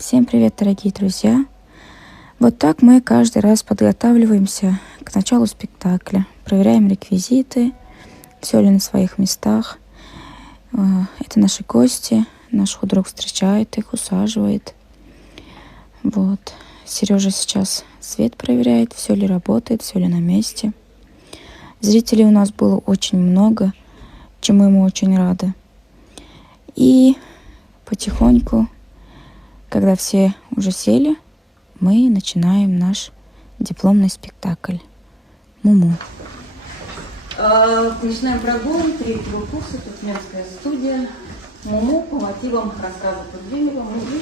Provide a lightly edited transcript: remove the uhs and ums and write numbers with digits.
Всем привет, дорогие друзья! Вот так мы каждый раз подготавливаемся к началу спектакля, проверяем реквизиты, все ли на своих местах. Это наши гости, наш худрук встречает их, усаживает. Вот. Сережа сейчас свет проверяет, все ли работает, все ли на месте. Зрителей у нас было очень много, чему мы очень рады. И потихоньку, когда все уже сели, мы начинаем наш дипломный спектакль «Муму». Начинаем прогул третьего курса, туркменская студия «Муму» по мотивам рассказа Тургенева «Муму».